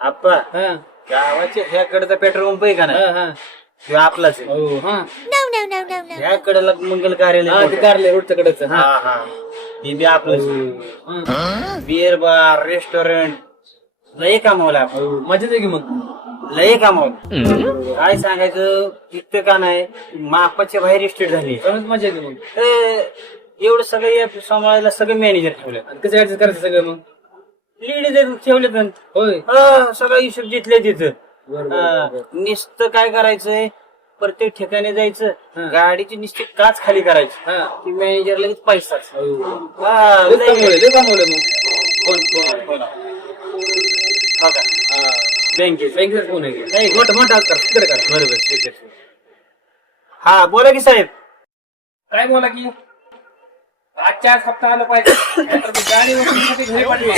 आप्पा हा गावाच्या ह्याकडचा petrol pump आहे का ना हा हा तो आपलाच आहे. हो हा ह्याकडला मंगल कार्यालय हा ते मोठं. कारले रोडच्या कडेच हा हा हा ती बी आपलंच हा. बिअर बार रेस्टॉरंट लय कामावलं आपण हो, मजाच आहे की मग लय कामावलं काय सांगायचं इतकं का नाही मापाच्या बाहेर इस्टेट झाली कमीच मजा येते मग एवढं सगळं सांभाळायला सगळे मॅनेजर ठेवले आणि कसं ऍडजस्ट करायचं सगळं मग लेडीज ठेवले होय सगळं हिशोब जिथले तिथं बरं, बरं, बरं. नुसतं काय करायचंय प्रत्येक ठिकाणी जायचं हा. गाडीची नुसती काच खाली करायची हा ती मॅनेजर लगेच पैसाच हो. हा, लय लय- कमवलंय, लय कमवलंय मग कोण? हो का? बँकेत बँकेत कोण आहे नाही मोठा मोठा असतात तिकडे का बरोबर हा बोला की साहेब काय बोला की आजच्या आज हप्ता आलं पाहिजे नाहीतर ते गाडी वगैरे घरी पाठवा